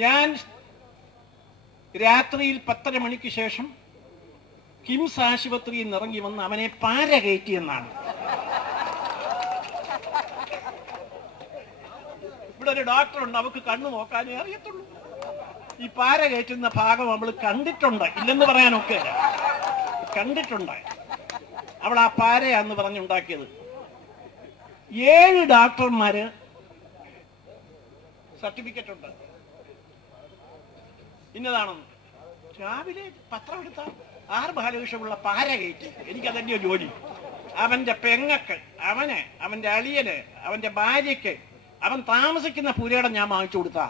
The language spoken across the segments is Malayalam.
ഞാൻ രാത്രിയിൽ 10:30 മണിക്ക് ശേഷം കിംസ് ആശുപത്രിയിൽ നിന്ന് ഇറങ്ങി വന്ന് അവനെ പാര കയറ്റിയെന്നാണ്. ഇവിടെ ഒരു ഡോക്ടറുണ്ട്, അവക്ക് കണ്ണു നോക്കാനേ അറിയത്തുള്ളൂ. ഈ പാര കയറ്റുന്ന ഭാഗം അവൾ കണ്ടിട്ടുണ്ട്, ഇല്ലെന്ന് പറയാനൊക്കെ കണ്ടിട്ടുണ്ട്. അവൾ ആ പാരയാന്ന് പറഞ്ഞുണ്ടാക്കിയത്. 7 ഡോക്ടർമാര് സർട്ടിഫിക്കറ്റ് ഉണ്ട് ഇന്നതാണെന്ന്. രാവിലെ പത്രം എടുത്താൽ 6 ബാലകൃഷ്ണപിള്ള പാര കയറ്റി. എനിക്കതന്നെയോ ജോലി. അവന്റെ പെങ്ങക്ക്, അവന്, അവന്റെ അളിയന്, അവന്റെ ഭാര്യയ്ക്ക്, അവൻ താമസിക്കുന്ന പുരയിടം ഞാൻ വാങ്ങിച്ചു കൊടുത്താ.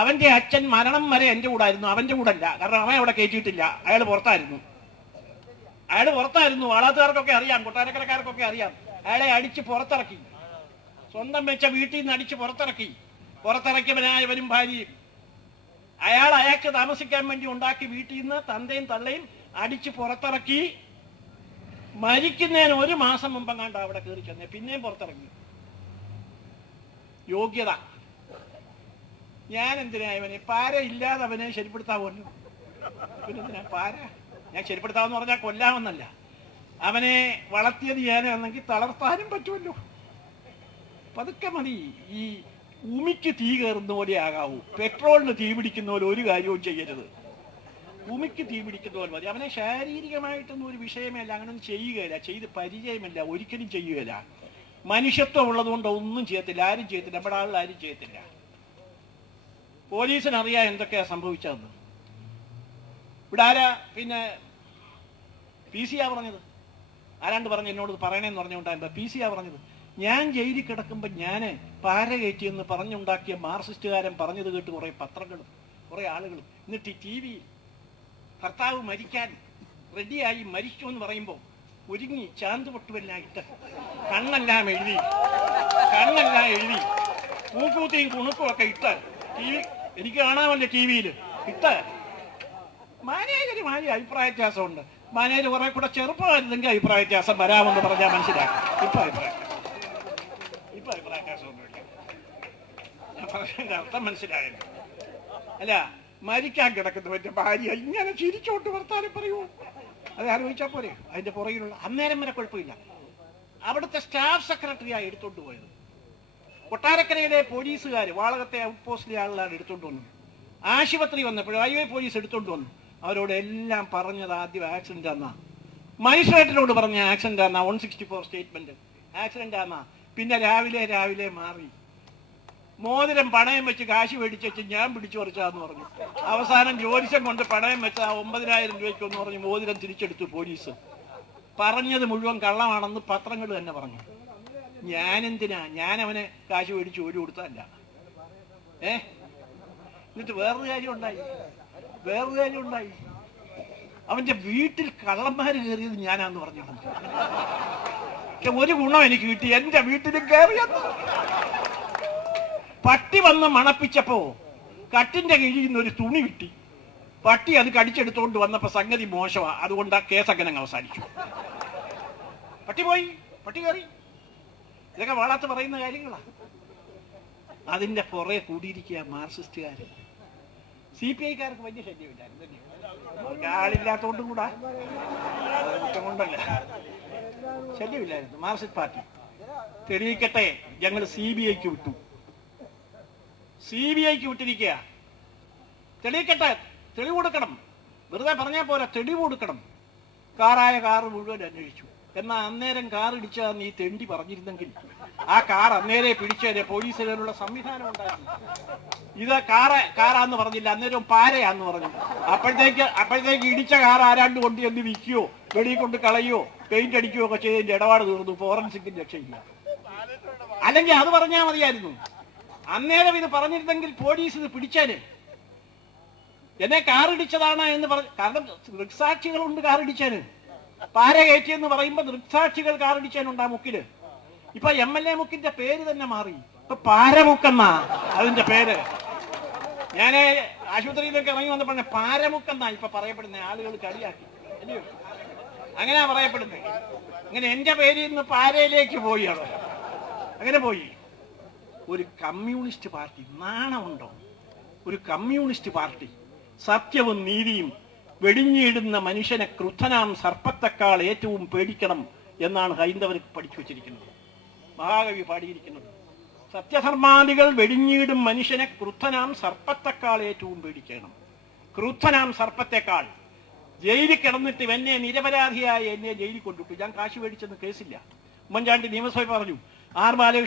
അവന്റെ അച്ഛൻ മരണം വരെ എന്റെ കൂടെ ആയിരുന്നു, അവന്റെ കൂടെ അല്ല. കാരണം അവൻ അവിടെ കയറ്റിയിട്ടില്ല, അയാൾ പുറത്തായിരുന്നു. വാളാത്തുകാർക്കൊക്കെ അറിയാം, കൊട്ടാരക്കരക്കാർക്കൊക്കെ അറിയാം. അയാളെ അടിച്ച് പുറത്തിറക്കി, സ്വന്തം വെച്ച വീട്ടിൽ നിന്ന് അടിച്ച് പുറത്തിറക്കിയവനായവനും ഭാര്യയും. അയാൾക്ക് താമസിക്കാൻ വേണ്ടി ഉണ്ടാക്കി വീട്ടിൽ നിന്ന് തന്തയും തള്ളയും അടിച്ച് പുറത്തിറക്കി. മരിക്കുന്നതിന് 1 മാസം മുമ്പെങ്ങാണ്ട് അവിടെ കയറി ചെന്നേ, പിന്നെയും പുറത്തിറങ്ങി. യോഗ്യത. ഞാൻ എന്തിനാ ഇവനെ പാര ഇല്ലാതെ അവനെ ശരിപ്പെടുത്താമല്ലോ. പിന്നെ എന്തിനാ പാര? ഞാൻ ശരിപ്പെടുത്താമെന്ന് പറഞ്ഞാൽ കൊല്ലാമെന്നല്ല, അവനെ വളർത്തിയത് ഞാനാണെങ്കിൽ തളർത്താനും പറ്റുമല്ലോ. പതുക്കെ മതി. ഈ ഉമിക്ക് തീ കയറുന്ന പോലെ ആകാവൂ, പെട്രോളിന് തീ പിടിക്കുന്ന പോലെ ഒരു കാര്യവും ചെയ്യരുത്. ഉമിക്ക് തീ പിടിക്കുന്ന പോലെ മതി. അവനെ ശാരീരികമായിട്ടൊന്നും ഒരു വിഷയമേ അല്ല, അങ്ങനൊന്നും ചെയ്യുകയില്ല, ചെയ്ത് പരിചയമല്ല, ഒരിക്കലും ചെയ്യുകയില്ല. മനുഷ്യത്വം ഉള്ളതുകൊണ്ട് ഒന്നും ചെയ്യത്തില്ല, ആരും ചെയ്യത്തില്ല, നമ്മുടെ ആളുകൾ ആരും ചെയ്യത്തില്ല. പോലീസിനറിയാം എന്തൊക്കെയാ സംഭവിച്ചതെന്ന്. ഇവിടെ ആരാ പിന്നെ PC പറഞ്ഞത്? ആരാണ്ട് പറഞ്ഞു എന്നോട് പറയണേന്ന് പറഞ്ഞുകൊണ്ടാകുമ്പോ PC പറഞ്ഞത്. ഞാൻ ജയിലിൽ കിടക്കുമ്പോൾ ഞാൻ പാര കയറ്റിയെന്ന് പറഞ്ഞുണ്ടാക്കിയ മാർക്സിസ്റ്റുകാരൻ പറഞ്ഞത് കേട്ട് കുറെ പത്രങ്ങളും കുറെ ആളുകളും. എന്നിട്ട് TV ഭർത്താവ് മരിക്കാൻ റെഡിയായി, മരിച്ചു എന്ന് പറയുമ്പോൾ ഒരുങ്ങി ചാന്തുപൊട്ടുമെല്ലാം ഇട്ട് കണ്ണെല്ലാം എഴുതി മൂക്കൂത്തിയും കുണുക്കും ഒക്കെ ഇട്ട് TV എനിക്ക് കാണാമല്ലോ, TV ഇട്ട്. മാനേജർ അഭിപ്രായ വ്യത്യാസമുണ്ട്. മാനേജർ കുറെ കൂടെ ചെറുപ്പമായിരുന്നെങ്കിൽ അഭിപ്രായ വ്യത്യാസം വരാമെന്ന് പറഞ്ഞാൽ മനസ്സിലാക്കും. ഇപ്പൊ അഭിപ്രായ വ്യത്യാസമൊന്നുമില്ല. ഞാൻ പറഞ്ഞതിന്റെ അർത്ഥം മനസ്സിലായല്ലോ. അല്ല, മരിക്കാൻ കിടക്കുന്നവന്റെ ഭാര്യ ഇങ്ങനെ ചിരിച്ചോട്ട് വർത്താനം പറയൂ, അത് ആലോചിച്ചാൽ പോരെ. അതിന്റെ പുറകിലുള്ള അന്നേരം വരെ കുഴപ്പമില്ല. അവിടുത്തെ സ്റ്റാഫ് സെക്രട്ടറിയാണ് എടുത്തോണ്ട് പോയത്. കൊട്ടാരക്കരയിലെ പോലീസുകാർ വാളകത്തെ ഔട്ട് പോസ്റ്റിലെ ആളുകളാണ് എടുത്തോണ്ട് വന്നത്. ആശുപത്രി വന്നപ്പോഴും ഹൈവേ പോലീസ് എടുത്തോണ്ട് വന്നു. അവരോട് എല്ലാം പറഞ്ഞത് ആദ്യം ആക്സിഡന്റ് ആന്നാ. മജിസ്ട്രേറ്റിനോട് പറഞ്ഞ ആക്സിഡന്റ് ആന്നാ, 164 സ്റ്റേറ്റ്മെന്റ് ആക്സിഡന്റ് ആന്നാ. പിന്നെ രാവിലെ മാറി. മോതിരം പണയം വെച്ച് കാശ് മേടിച്ചു ഞാൻ പിടിച്ചു പറിച്ചാന്ന് പറഞ്ഞു. അവസാനം ജ്യോതിഷം കൊണ്ട് പണയം വെച്ച 9,000 രൂപയ്ക്കൊന്ന് പറഞ്ഞ് മോതിരം തിരിച്ചെടുത്തു പോലീസ്. പറഞ്ഞത് മുഴുവൻ കള്ളമാണെന്ന് പത്രങ്ങൾ തന്നെ പറഞ്ഞു. ഞാനെന്തിനാ? ഞാൻ അവനെ കാശ് മേടിച്ച് ജോലി കൊടുത്തതല്ല. എന്നിട്ട് വേറൊരു കാര്യം ഉണ്ടായി. അവന്റെ വീട്ടിൽ കള്ളന്മാര് കയറിയത് ഞാനാന്ന് പറഞ്ഞു. പക്ഷെ ഒരു ഗുണം എനിക്ക് കിട്ടി, എന്റെ വീട്ടിലും കയറിയെന്ന്. പട്ടി വന്ന് മണപ്പിച്ചപ്പോ കട്ടിന്റെ കീഴിൽ നിന്ന് ഒരു തുണി കിട്ടി. പട്ടി അത് കടിച്ചെടുത്തോണ്ട് വന്നപ്പോ സംഗതി മോശമാ, അതുകൊണ്ട് ആ കേസങ്ങനെ അവസാനിച്ചു. പട്ടി കയറി. ഇതൊക്കെ വാളാത്ത് പറയുന്ന കാര്യങ്ങളാ. അതിന്റെ പുറകെ കൂടിയിരിക്കുക മാർക്സിസ്റ്റുകാര്. CPI-ക്കാർക്ക് വലിയ ശല്യമില്ലായിരുന്നു, അവർക്ക് ആളില്ലാത്തോണ്ടും കൂടാ, കുറ്റം കൊണ്ടല്ല, ശല്യമില്ലായിരുന്നു മാർക്സിസ്റ്റ് പാർട്ടി. തെളിയിക്കട്ടെ, ഞങ്ങൾ CBI-ക്ക് വിട്ടു. CBI-ക്ക് വിട്ടിരിക്കുക. തെളിയിക്കട്ടെ, തെളിവ് കൊടുക്കണം. വെറുതെ പറഞ്ഞാൽ പോരാ, തെളിവ് കൊടുക്കണം. കാറ് മുഴുവൻ അന്വേഷിച്ചു. എന്നാൽ അന്നേരം കാർ ഇടിച്ചതെന്ന് ഈ തെണ്ടി പറഞ്ഞിരുന്നെങ്കിൽ ആ കാർ അന്നേരെ പിടിച്ചേരെ പോലീസിനുള്ള സംവിധാനം ഉണ്ടായിരുന്നു. ഇത് കാറാന്ന് പറഞ്ഞില്ല, അന്നേരം പാരയാന്ന് പറഞ്ഞു. അപ്പോഴത്തേക്ക് ഇടിച്ച കാർ ആരാണ്ട് കൊണ്ട് ചെന്ന് വിൽക്കുകയോ വെളിയിൽ കൊണ്ട് കളയോ പെയിന്റ് അടിക്കുകയോ ഒക്കെ ചെയ്തതിന്റെ ഇടപാട് തീർന്നു. ഫോറൻസിക്കിന് രക്ഷയില്ല. അല്ലെങ്കിൽ അത് പറഞ്ഞാൽ മതിയായിരുന്നു. അന്നേരം ഇത് പറഞ്ഞിരുന്നെങ്കിൽ പോലീസ് ഇത് പിടിച്ചേനെ. എന്നെ കാറിടിച്ചതാണ് എന്ന് പറഞ്ഞു. കാരണം ദൃക്സാക്ഷികളുണ്ട് കാറിടിച്ചേന്. പാര കയറ്റിയെന്ന് പറയുമ്പോ ദൃക്സാക്ഷികൾ കാറിടിച്ചേനുണ്ട് ആ മുക്കില്. ഇപ്പൊ MLA മുക്കിന്റെ പേര് തന്നെ മാറി, ഇപ്പൊ പാരമുക്കെന്നാ അതിന്റെ പേര്. ഞാൻ ആശുപത്രിയിലേക്ക് ഇറങ്ങി വന്നപ്പോൾ പാരമുക്കെന്നാ ഇപ്പൊ പറയപ്പെടുന്ന. ആളുകൾ കളിയാക്കി അല്ലയോ, അങ്ങനെയാ പറയപ്പെടുന്നത്. അങ്ങനെ എന്റെ പേരിൽ നിന്ന് പാരയിലേക്ക് പോയി. അങ്ങനെ പോയി. ഒരു കമ്മ്യൂണിസ്റ്റ് പാർട്ടി നാണമുണ്ടോ? ഒരു കമ്മ്യൂണിസ്റ്റ് പാർട്ടി സത്യവും നീതിയും വെടിഞ്ഞിടുന്ന മനുഷ്യനെ ക്രുദ്ധനാം സർപ്പത്തെക്കാൾ ഏറ്റവും പേടിക്കണം എന്നാണ് ഹൈന്ദവർ പഠിച്ചു വച്ചിരിക്കുന്നത്. മഹാകവി പാടിയിരിക്കുന്നത് സത്യധർമാദികൾ വെടിഞ്ഞിടും മനുഷ്യനെ ക്രുദ്ധനാം സർപ്പത്തെക്കാൾ ഏറ്റവും പേടിക്കണം. ക്രുദ്ധനാം സർപ്പത്തെക്കാൾ. ജയിലിൽ കിടന്നിട്ട് എന്നെ നിരപരാധിയായ എന്നെ ജയിലിൽ കൊണ്ടിട്ടു, ഞാൻ കാശ് മേടിച്ചെന്ന് കേസില്ല. ഉമ്മൻചാണ്ടി നിയമസഭ പറഞ്ഞു, ആർ ബാലകൃഷ്ണൻ